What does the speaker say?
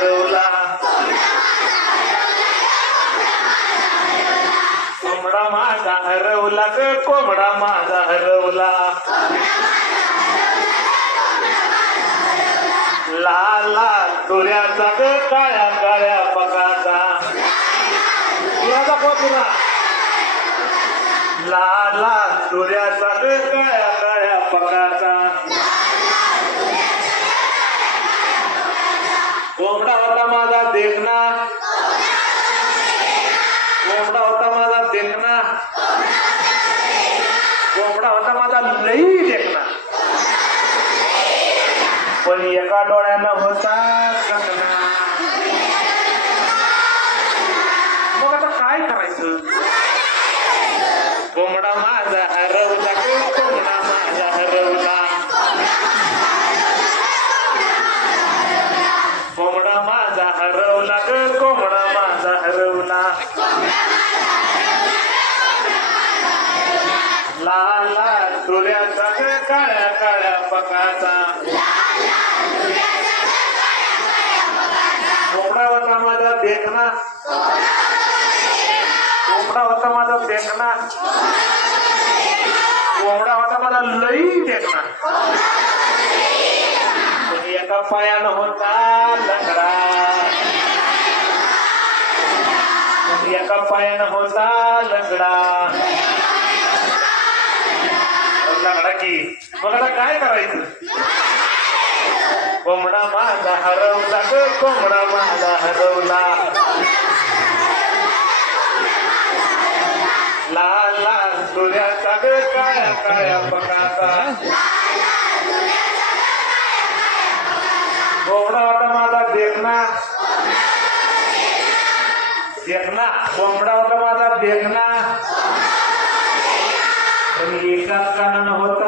हरवला कोंबडा माझा हरवला ग कोंबडा माझा हरवला लाल लाल तुऱ्याचा ग काळ्या काळ्या पकाचा पुन्हा लाल लाल तुऱ्याचा ग काळ्या काळ्या पकाचा कोंबडा होता माझा देखना कोंबडा होता माझा देखना कोंबडा होता माझा लई देखना पण एका डोळ्यानं होता कंगना मग आता काय करायचं कोंबडा माझा हरवला कोंबडा माझा हरवला कोंबडा माझा हरवला ग कोंबडा माझा हरवला लाल लाल तुऱ्याचा ग काळ्या काळ्या पकाचा कोंबडा होता माझा देखना कोंबडा होता माझा देखना कोंबडा होता माझा लई देखना एका पायानं होता लंगडा एका पायानं होता लंगडा लंगडा की मग आता काय करायचं कोंबडा माझा हरवला ग कोंबडा माझा हरवला लाल लाल तुऱ्याचा ग काळ्या काळ्या पकाचा कोंबडा होता माझा देखना देखना कोंबडा होता माझा देखना एकाच कानानं होता